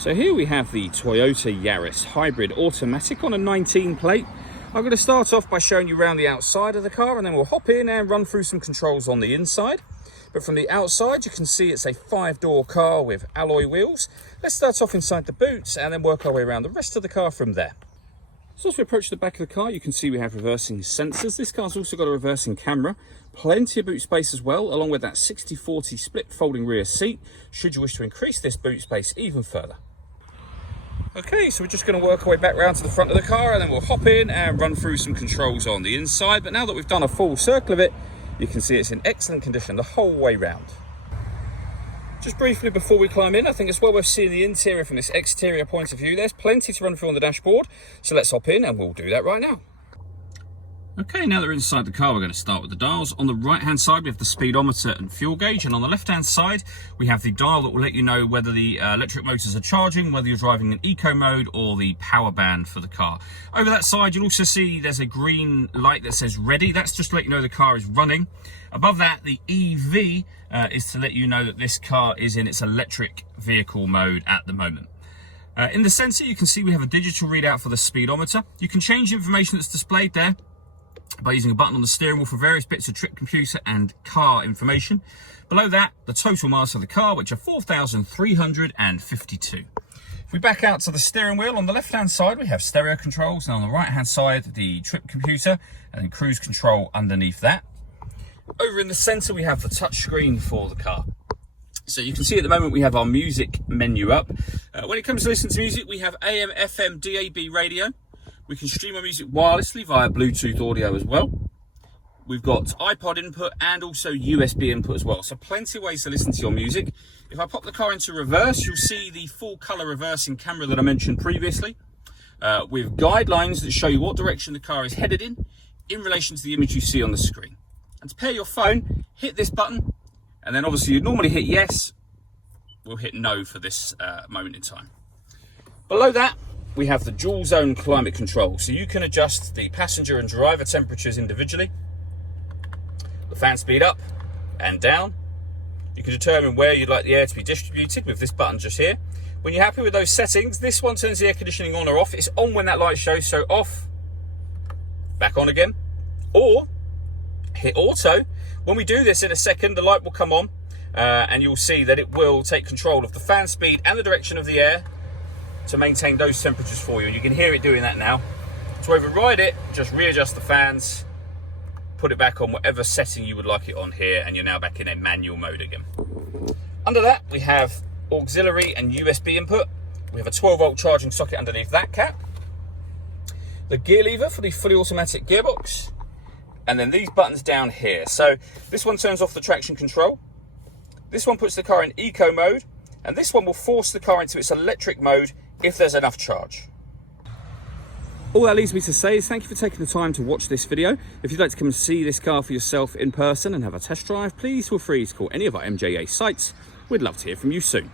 So here we have the Toyota Yaris hybrid automatic on a 19 plate. I'm going to start off by showing you around the outside of the car, and then we'll hop in and run through some controls on the inside. But from the outside, you can see it's a 5-door car with alloy wheels. Let's start off inside the boot and then work our way around the rest of the car from there. So as we approach the back of the car, you can see we have reversing sensors. This car's also got a reversing camera, plenty of boot space as well, along with that 60/40 split folding rear seat, should you wish to increase this boot space even further. Okay, so we're just going to work our way back round to the front of the car, and then we'll hop in and run through some controls on the inside. But now that we've done a full circle of it, you can see it's in excellent condition the whole way round. Just briefly before we climb in, I think it's well worth seeing the interior from this exterior point of view. There's plenty to run through on the dashboard, so let's hop in and we'll do that right now. Okay, now that we're inside the car, we're going to start with the dials. On the right-hand side, we have the speedometer and fuel gauge, and on the left-hand side, we have the dial that will let you know whether the electric motors are charging, whether you're driving in eco mode or the power band for the car. Over that side, you'll also see there's a green light that says ready. That's just to let you know the car is running. Above that, the EV is to let you know that this car is in its electric vehicle mode at the moment. In the sensor, you can see we have a digital readout for the speedometer. You can change the information that's displayed there by using a button on the steering wheel for various bits of trip computer and car information. Below that, the total miles of the car, which are 4,352. If we back out to the steering wheel, on the left-hand side, we have stereo controls, and on the right-hand side, the trip computer and then cruise control underneath that. Over in the center, we have the touchscreen for the car. So you can see at the moment we have our music menu up. When it comes to listening to music, we have AM, FM, DAB radio. We can stream our music wirelessly via Bluetooth audio as well. We've got iPod input and also USB input as well. So plenty of ways to listen to your music. If I pop the car into reverse, you'll see the full color reversing camera that I mentioned previously, with guidelines that show you what direction the car is headed in relation to the image you see on the screen. And to pair your phone, hit this button, and then obviously you'd normally hit yes. We'll hit no for this moment in time. Below that, we have the dual zone climate control, so you can adjust the passenger and driver temperatures individually, the fan speed up and down. You can determine where you'd like the air to be distributed with this button just here. When you're happy with those settings, this one turns the air conditioning on or off. It's on when that light shows, so off, back on again, or hit auto. When we do this in a second, the light will come on and you'll see that it will take control of the fan speed and the direction of the air to maintain those temperatures for you, and you can hear it doing that now. To override it, just readjust the fans, put it back on whatever setting you would like it on here, and you're now back in a manual mode again. Under that, we have auxiliary and USB input. We have a 12-volt charging socket underneath that cap, the gear lever for the fully automatic gearbox, and then these buttons down here. So this one turns off the traction control, this one puts the car in eco mode, and this one will force the car into its electric mode if there's enough charge. All that leaves me to say is thank you for taking the time to watch this video. If you'd like to come and see this car for yourself in person and have a test drive, please feel free to call any of our MJA sites. We'd love to hear from you soon.